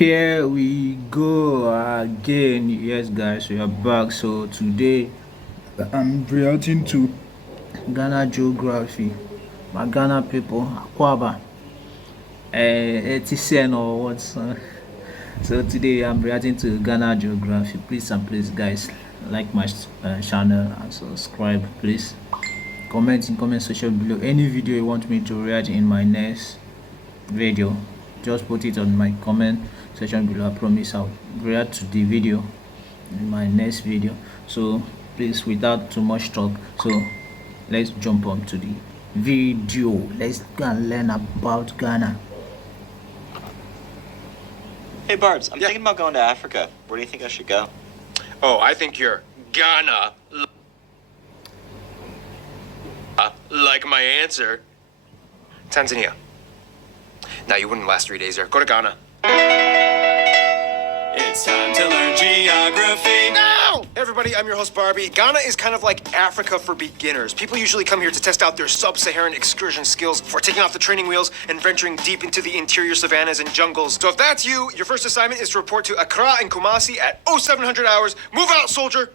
Here we go again. Yes, guys, we are back. So today I'm reacting to Ghana geography. My Ghana people, Akwaba, 80 cent or what? So today I'm reacting to Ghana geography. Please and please, guys, like my channel and subscribe, please. Comment in comment section below any video you want me to react in my next video. Just put it on my comment section below. I promise I'll react to the video in my next video. So please, without too much talk, so let's jump on to the video. Let's go and learn about Ghana. Hey Barbs, I'm thinking about going to Africa. Where do you think I should go? Oh, I think you're Ghana. Like my answer. Tanzania. Now, you wouldn't last 3 days there. Go to Ghana. It's time to learn geography. No! Hey everybody, I'm your host Barbie. Ghana is kind of like Africa for beginners. People usually come here to test out their sub-Saharan excursion skills before taking off the training wheels and venturing deep into the interior savannas and jungles. So if that's you, your first assignment is to report to Accra and Kumasi at 0700 hours. Move out, soldier!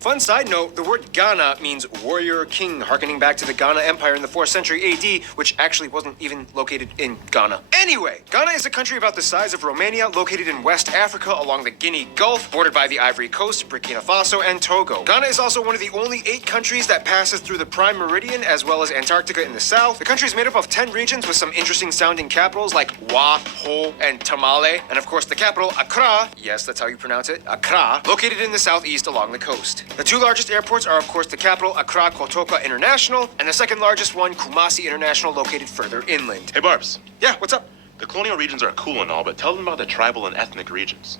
Fun side note, the word Ghana means warrior king, harkening back to the Ghana Empire in the 4th century AD, which actually wasn't even located in Ghana. Anyway, Ghana is a country about the size of Romania, located in West Africa along the Guinea Gulf, bordered by the Ivory Coast, Burkina Faso, and Togo. Ghana is also one of the only 8 countries that passes through the Prime Meridian, as well as Antarctica in the south. The country is made up of 10 regions with some interesting sounding capitals like Wa, Ho, and Tamale, and of course the capital, Accra, yes, that's how you pronounce it, Accra, located in the southeast along the coast. The 2 largest airports are, of course, the capital, Accra Kotoka International, and the second largest one, Kumasi International, located further inland. Hey, Barbs. Yeah, what's up? The colonial regions are cool and all, but tell them about the tribal and ethnic regions.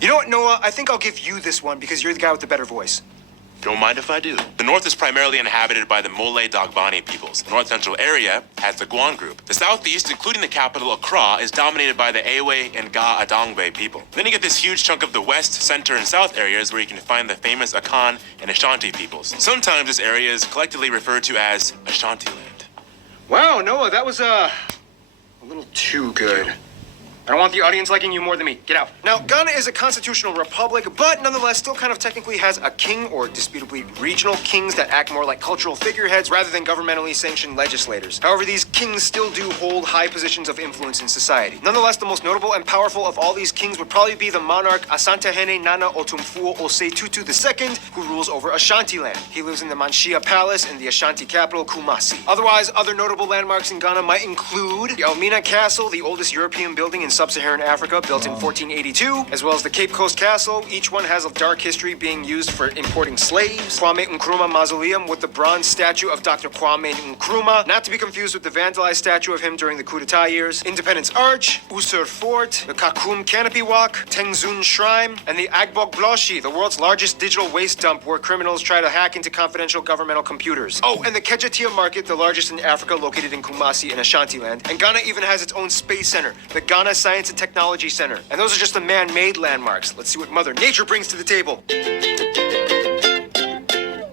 You know what, Noah? I think I'll give you this one because you're the guy with the better voice. Don't mind if I do. The north is primarily inhabited by the Mole Dagbani peoples. The north-central area has the Guan group. The southeast, including the capital, Accra, is dominated by the Ewe and Ga Adangbe people. Then you get this huge chunk of the west, center, and south areas where you can find the famous Akan and Ashanti peoples. Sometimes this area is collectively referred to as Ashanti land. Wow, Noah, that was, a little too good. I don't want the audience liking you more than me. Get out. Now, Ghana is a constitutional republic, but nonetheless still kind of technically has a king, or disputably regional kings that act more like cultural figureheads rather than governmentally sanctioned legislators. However, these kings still do hold high positions of influence in society. Nonetheless, the most notable and powerful of all these kings would probably be the monarch Asantehene Nana Otumfuo Ose Tutu II, who rules over Ashanti land. He lives in the Manshia Palace in the Ashanti capital, Kumasi. Otherwise, other notable landmarks in Ghana might include the Mina Castle, the oldest European building in sub-Saharan Africa, built in 1482, as well as the Cape Coast Castle. Each one has a dark history, being used for importing slaves. Kwame Nkrumah Mausoleum with the bronze statue of Dr. Kwame Nkrumah, not to be confused with the vandalized statue of him during the coup d'etat years. Independence Arch, Usur Fort, the Kakum Canopy Walk, Tengzun Shrine, and the Agbok Bloshi, the world's largest digital waste dump where criminals try to hack into confidential governmental computers. Oh, and the Kejatia Market, the largest in Africa, located in Kumasi in Ashantiland. And Ghana even has its own space center, the Ghana Science and Technology Center. And those are just the man-made landmarks. Let's see what Mother Nature brings to the table.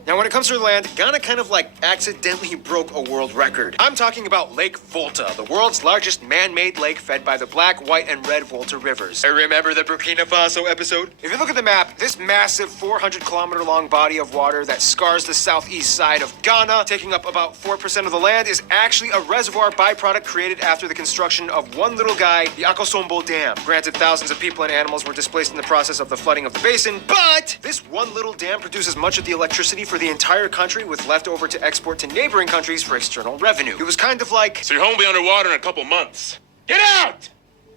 Now, when it comes to the land, Ghana kind of like accidentally broke a world record. I'm talking about Lake Volta, the world's largest man-made lake fed by the Black, White, and Red Volta rivers. I remember the Burkina Faso episode? If you look at the map, this massive 400-kilometer-long body of water that scars the southeast side of Ghana, taking up about 4% of the land, is actually a reservoir byproduct created after the construction of one little guy, the Akosombo Dam. Granted, thousands of people and animals were displaced in the process of the flooding of the basin, but this one little dam produces much of the electricity for the entire country, with leftover to export to neighboring countries for external revenue. It was kind of like... So your home will be underwater in a couple months. Get out!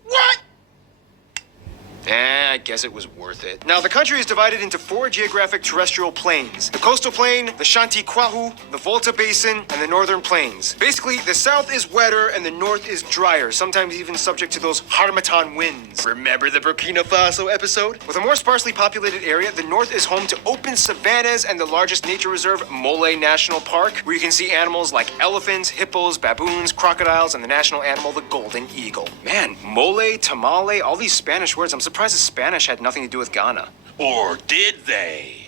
What? I guess it was worth it. Now, the country is divided into 4 geographic terrestrial plains. The coastal plain, the Shanti Kwahu, the Volta Basin, and the northern plains. Basically, the south is wetter and the north is drier, sometimes even subject to those Harmattan winds. Remember the Burkina Faso episode? With a more sparsely populated area, the north is home to open savannas and the largest nature reserve, Mole National Park, where you can see animals like elephants, hippos, baboons, crocodiles, and the national animal, the golden eagle. Man, mole, tamale, all these Spanish words, I'm surprised the Spanish had nothing to do with Ghana. Or did they?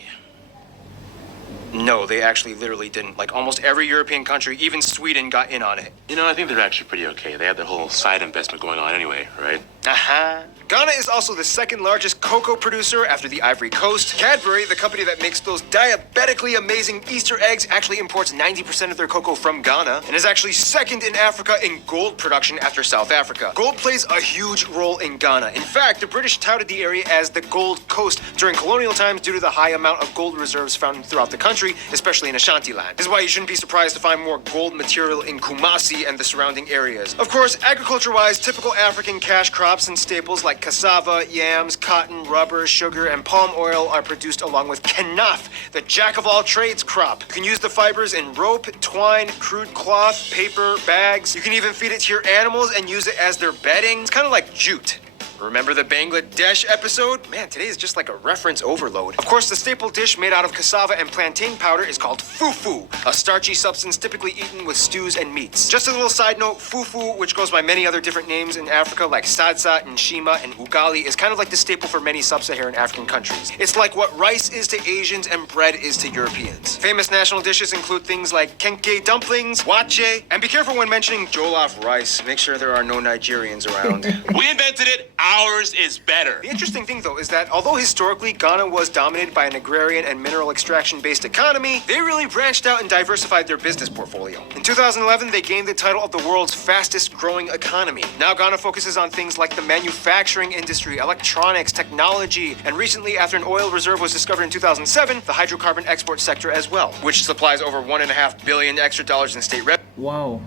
No, they actually literally didn't. Like almost every European country, even Sweden, got in on it. You know, I think they're actually pretty okay. They have their whole side investment going on anyway, right? Uh-huh. Ghana is also the second largest cocoa producer after the Ivory Coast. Cadbury, the company that makes those diabetically amazing Easter eggs, actually imports 90% of their cocoa from Ghana and is actually second in Africa in gold production after South Africa. Gold plays a huge role in Ghana. In fact, the British touted the area as the Gold Coast during colonial times due to the high amount of gold reserves found throughout the country, especially in Ashanti land. This is why you shouldn't be surprised to find more gold material in Kumasi and the surrounding areas. Of course, agriculture-wise, typical African cash crops and staples like cassava, yams, cotton, rubber, sugar, and palm oil are produced along with kenaf, the jack-of-all-trades crop. You can use the fibers in rope, twine, crude cloth, paper, bags. You can even feed it to your animals and use it as their bedding. It's kind of like jute. Remember the Bangladesh episode? Man, today is just like a reference overload. Of course, the staple dish made out of cassava and plantain powder is called fufu, a starchy substance typically eaten with stews and meats. Just a little side note, fufu, which goes by many other different names in Africa like sadza, nshima, and ugali, is kind of like the staple for many sub-Saharan African countries. It's like what rice is to Asians and bread is to Europeans. Famous national dishes include things like kenke dumplings, wache, and be careful when mentioning jollof rice. Make sure there are no Nigerians around. We invented it. Ours is better. The interesting thing, though, is that although historically Ghana was dominated by an agrarian and mineral extraction-based economy, they really branched out and diversified their business portfolio. In 2011, they gained the title of the world's fastest-growing economy. Now Ghana focuses on things like the manufacturing industry, electronics, technology, and recently, after an oil reserve was discovered in 2007, the hydrocarbon export sector as well, which supplies over $1.5 billion extra dollars in state revenue. Wow,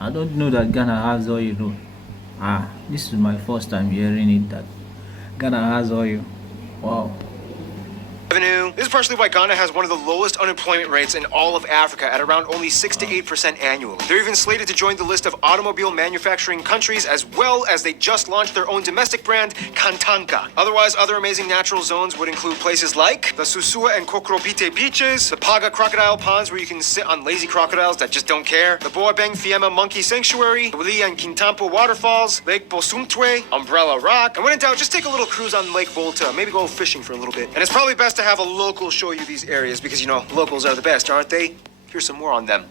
I don't know that Ghana has oil though. This is my first time hearing it that Ghana has oil. Wow. This is partially why Ghana has one of the lowest unemployment rates in all of Africa at around only 6 to 8% annually. They're even slated to join the list of automobile manufacturing countries as well as they just launched their own domestic brand, Kantanka. Otherwise, other amazing natural zones would include places like the Susua and Kokropite beaches, the Paga crocodile ponds where you can sit on lazy crocodiles that just don't care, the Boabeng Fiema monkey sanctuary, the Wili and Kintampo waterfalls, Lake Bosumtwe, Umbrella Rock, and when in doubt, just take a little cruise on Lake Volta, maybe go fishing for a little bit. And it's probably best to have a local show you these areas because, you know, locals are the best, aren't they? Here's some more on them.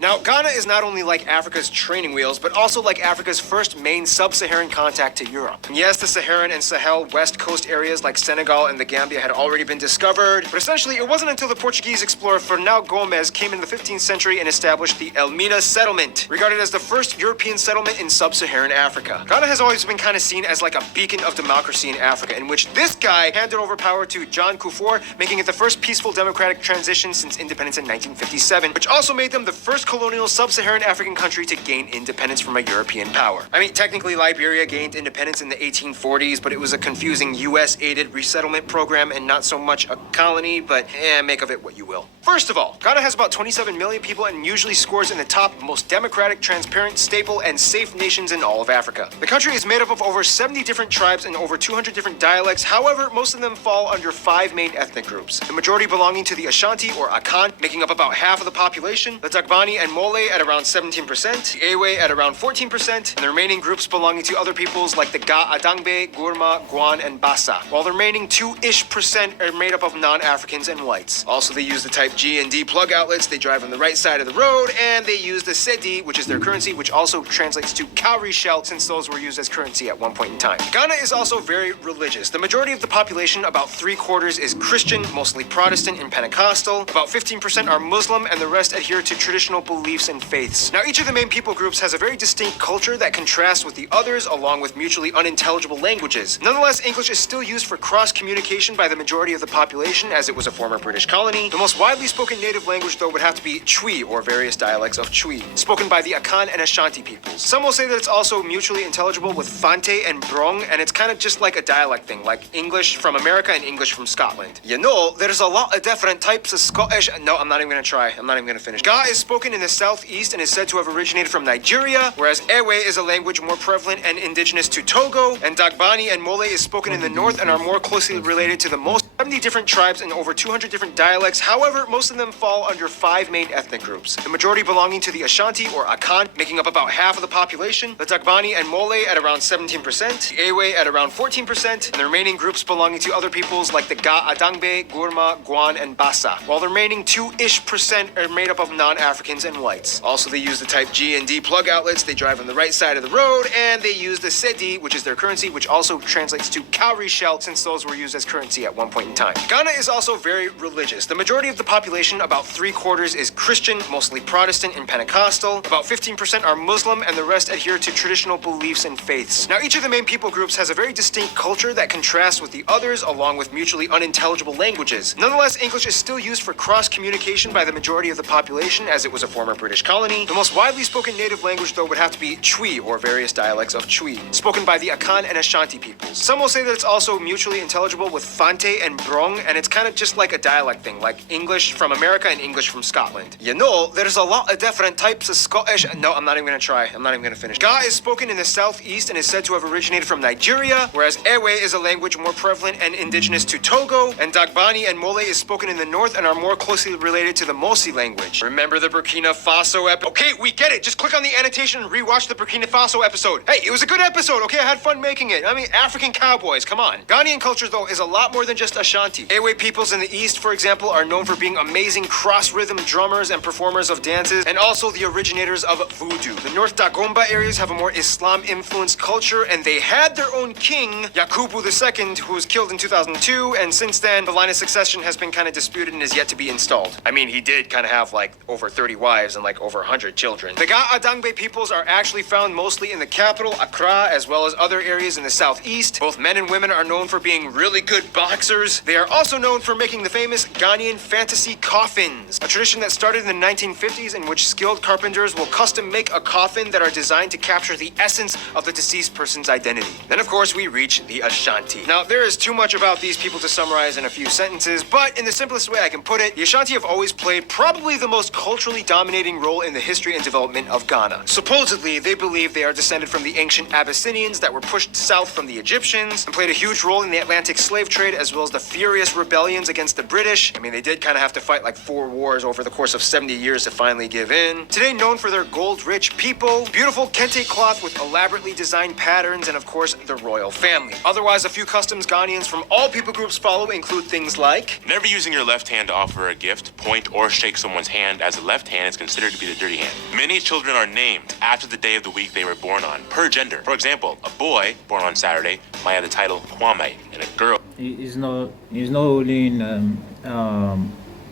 Now, Ghana is not only like Africa's training wheels, but also like Africa's first main sub-Saharan contact to Europe. And yes, the Saharan and Sahel West Coast areas like Senegal and the Gambia had already been discovered, but essentially it wasn't until the Portuguese explorer Fernão Gomes came in the 15th century and established the Mina settlement, regarded as the first European settlement in sub-Saharan Africa. Ghana has always been kind of seen as like a beacon of democracy in Africa, in which this guy handed over power to John Kufuor, making it the first peaceful democratic transition since independence in 1957, which also made them the first colonial sub-Saharan African country to gain independence from a European power. I mean, technically Liberia gained independence in the 1840s, but it was a confusing US-aided resettlement program and not so much a colony, but make of it what you will. First of all, Ghana has about 27 million people and usually scores in the top most democratic, transparent, stable, and safe nations in all of Africa. The country is made up of over 70 different tribes and over 200 different dialects. However, most of them fall under 5 main ethnic groups, the majority belonging to the Ashanti or Akan, making up about half of the population, the Dagbani and Mole at around 17%, the Ewe at around 14%, and the remaining groups belonging to other peoples like the Ga Adangbe, Gurma, Guan, and Bassa, while the remaining 2-ish% are made up of non-Africans and whites. Also, they use the type G and D plug outlets, they drive on the right side of the road, and they use the Cedi, which is their currency, which also translates to cowrie shell, since those were used as currency at one point in time. Ghana is also very religious. The majority of the population, about 3/4, is Christian, mostly Protestant and Pentecostal. About 15% are Muslim, and the rest adhere to traditional beliefs and faiths. Now, each of the main people groups has a very distinct culture that contrasts with the others, along with mutually unintelligible languages. Nonetheless, English is still used for cross-communication by the majority of the population, as it was a former British colony. The most widely spoken native language, though, would have to be Twi, or various dialects of Twi, spoken by the Akan and Ashanti peoples. Some will say that it's also mutually intelligible with Fante and Brong, and it's kind of just like a dialect thing, like English from America and English from Scotland. You know, there's a lot of different types of Scottish. No, I'm not even gonna try. I'm not even gonna finish. Ga is spoken in the southeast and is said to have originated from Nigeria, whereas Ewe is a language more prevalent and indigenous to Togo, and Dagbani and Mole is spoken in the north and are more closely related to the most 70 different tribes and over 200 different dialects. However, most of them fall under 5 main ethnic groups. The majority belonging to the Ashanti or Akan, making up about half of the population, the Dagbani and Mole at around 17%, the Ewe at around 14%, and the remaining groups belonging to other peoples like the Ga Adangbe, Gurma, Guan, and Bassa, while the remaining 2-ish% are made up of non-Africans and whites. Also, they use the type G and D plug outlets, they drive on the right side of the road, and they use the Sedi, which is their currency, which also translates to cowrie shell, since those were used as currency at one point in time. Ghana is also very religious. The majority of the population, about 3/4, is Christian, mostly Protestant and Pentecostal. About 15% are Muslim, and the rest adhere to traditional beliefs and faiths. Now, each of the main people groups has a very distinct culture that contrasts with the others, along with mutually unintelligible languages. Nonetheless, English is still used for cross-communication by the majority of the population, as it was a former British colony. The most widely spoken native language, though, would have to be Twi, or various dialects of Twi, spoken by the Akan and Ashanti peoples. Some will say that it's also mutually intelligible with Fante and Brong, and it's kind of just like a dialect thing, like English from America and English from Scotland. You know, there's a lot of different types of Scottish. No, I'm not even gonna try. I'm not even gonna finish. Ga is spoken in the southeast and is said to have originated from Nigeria, whereas Ewe is a language more prevalent and indigenous to Togo, and Dagbani and Mole is spoken in the north and are more closely related to the Mosi language. Remember the Burkina Faso episode? Okay, we get it. Just click on the annotation and rewatch the Burkina Faso episode. Hey, it was a good episode, okay? I had fun making it. I mean, African cowboys, come on. Ghanaian culture, though, is a lot more than just Ashanti. Ewe peoples in the east, for example, are known for being amazing cross-rhythm drummers and performers of dances, and also the originators of voodoo. The North Dagomba areas have a more Islam-influenced culture, and they had their own king, Yakubu II, who was killed in 2002, and since then, the line of succession has been kind of disputed and is yet to be installed. I mean, he did kind of have, like, over 30 wives and, like, over 100 children. The Ga Adangbe peoples are actually found mostly in the capital, Accra, as well as other areas in the southeast. Both men and women are known for being really good boxers. They are also known for making the famous Ghanaian fantasy coffins, a tradition that started in the 1950s in which skilled carpenters will custom make a coffin that are designed to capture the essence of the deceased person's identity. Then, of course, we reach the Ashanti. Now, there is too much about these people to summarize in a few sentences, but in the simplest way I can put it, the Ashanti have always played probably the most culturally dominating role in the history and development of Ghana. Supposedly, they believe they are descended from the ancient Abyssinians that were pushed south from the Egyptians and played a huge role in the Atlantic slave trade, as well as the furious rebellions against the British. I mean, they did kind of have to fight like 4 wars over the course of 70 years to finally give in. Today known for their gold-rich people, beautiful kente cloth with elaborately designed patterns, and of course, the royal family. Otherwise, a few customs Ghanaians from all people groups follow include things like Never using your left hand to offer a gift, point, or shake someone's hand, as the left hand is considered to be the dirty hand. Many children are named after the day of the week they were born on, per gender. For example, a boy born on Saturday might have the title Kwame, and a girl. It's not only in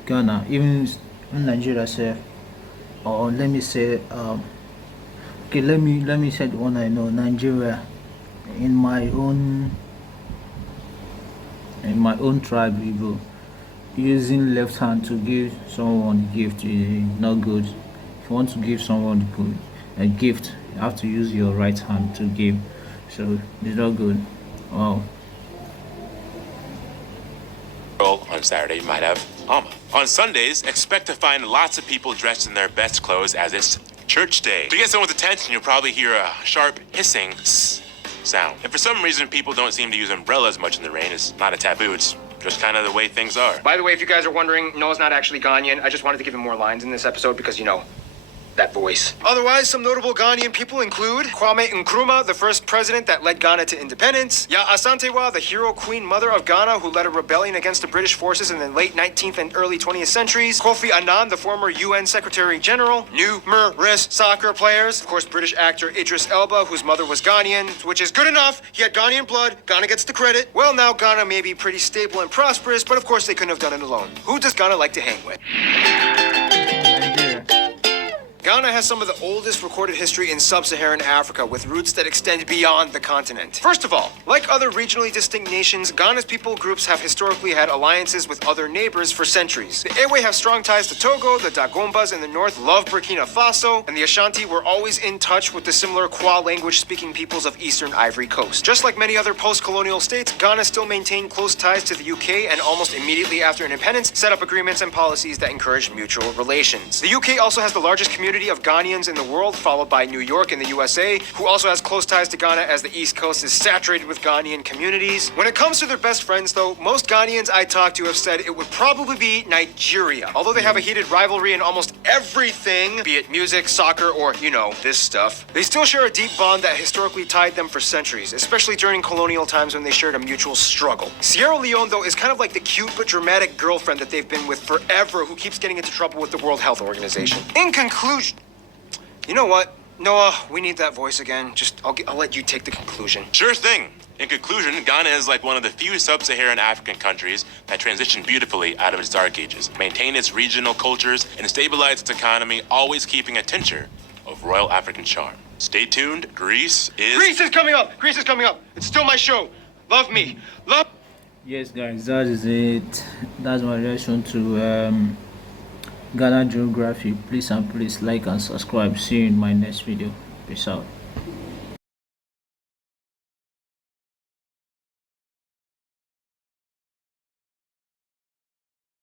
Ghana, even in Nigeria, sir. Or let me say, okay, let me say the one I know, Nigeria. In my own tribe, Igbo, using left hand to give someone a gift is not good. If you want to give someone a gift, you have to use your right hand to give. So it's not good. Wow. On Saturday might have Ama. On Sundays, expect to find lots of people dressed in their best clothes as it's church day. To get someone's attention, you'll probably hear a sharp hissing sound. And for some reason, people don't seem to use umbrellas much in the rain. It's not a taboo, it's just kind of the way things are. By the way, if you guys are wondering, Noah's not actually Ghanaian. I just wanted to give him more lines in this episode because, you know, that voice. Otherwise, some notable Ghanaian people include Kwame Nkrumah, the first president that led Ghana to independence; Ya Asantewa, the hero queen mother of Ghana who led a rebellion against the British forces in the late 19th and early 20th centuries; Kofi Annan, the former UN Secretary General; numerous soccer players, of course, British actor Idris Elba, whose mother was Ghanaian, which is good enough. He had Ghanaian blood. Ghana gets the credit. Well, now Ghana may be pretty stable and prosperous, but of course they couldn't have done it alone. Who does Ghana like to hang with? Ghana has some of the oldest recorded history in sub-Saharan Africa, with roots that extend beyond the continent. First of all, like other regionally distinct nations, Ghana's people groups have historically had alliances with other neighbors for centuries. The Ewe have strong ties to Togo, the Dagombas in the north love Burkina Faso, and the Ashanti were always in touch with the similar Kwa language-speaking peoples of eastern Ivory Coast. Just like many other post-colonial states, Ghana still maintained close ties to the UK, and almost immediately after independence, set up agreements and policies that encouraged mutual relations. The UK also has the largest community community of Ghanaians in the world, followed by New York in the USA, who also has close ties to Ghana as the East Coast is saturated with Ghanaian communities. When it comes to their best friends, though, most Ghanaians I talked to have said it would probably be Nigeria. Although they have a heated rivalry in almost everything, be it music, soccer, or, you know, this stuff, they still share a deep bond that historically tied them for centuries, especially during colonial times when they shared a mutual struggle. Sierra Leone, though, is kind of like the cute but dramatic girlfriend that they've been with forever who keeps getting into trouble with the World Health Organization. In conclusion, you know what? Noah, we need that voice again. I'll let you take the conclusion. Sure thing. In conclusion, Ghana is like one of the few sub-Saharan African countries that transitioned beautifully out of its dark ages, maintained its regional cultures, and stabilized its economy, always keeping a tincture of royal African charm. Stay tuned. Greece is coming up! Greece is coming up! It's still my show. Love me. Love... Yes, guys, that is it. That's my reaction to Ghana geography. Please and please like and subscribe. See you in my next video. Peace out.